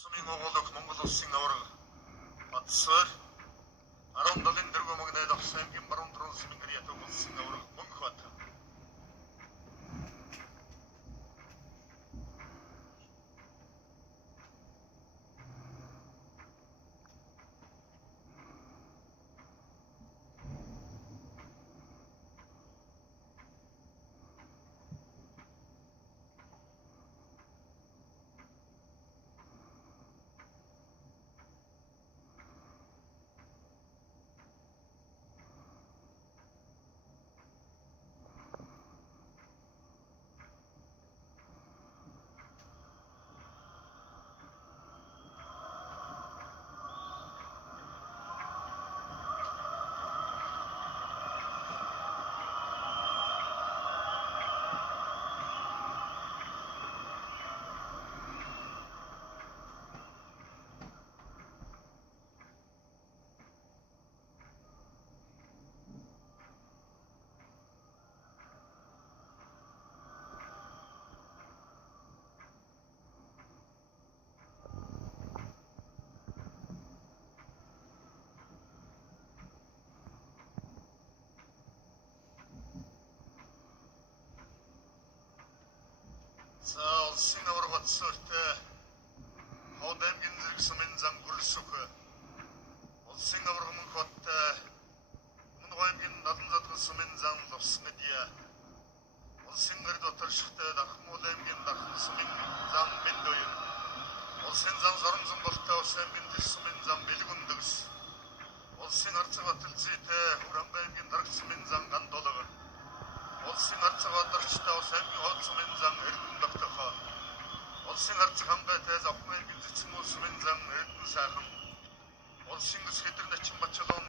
Сумын оголдох Монгол улсын аварга Батсаар 17-ын дөрвөн мөнгөний давсангийн баруун дөрвөн сумын гэрээ улсын аварга мөнгө бат. За улсын аварга Батсаартай Ховд аймгийн зэрэг сумын зам гүрэлсөх улсын аварга мөнх хоттой Өмнөг аймгийн Налан задган сумын зам Лувсмэдия улсын гэр доторшихтой Дархан аймгийн Дархан сумын зам Бэндоён улсын зам Соромзон болтой ус аймгийн Тэс сумын зам Бэлгүндэгс улсын Арцаг Батэлзийтэй Хурамб аймгийн Дарагт сумын зам Гандолго улсын Арцаг Одорчтой ус аймгийн Ховд сумын зам Эрдэнэ Доктохоо улсын Арцаг Хамбайтай Завхан аймгийн Цэцмүү сумын зам Эрдэнэ Сайхан улсын Гэсгэд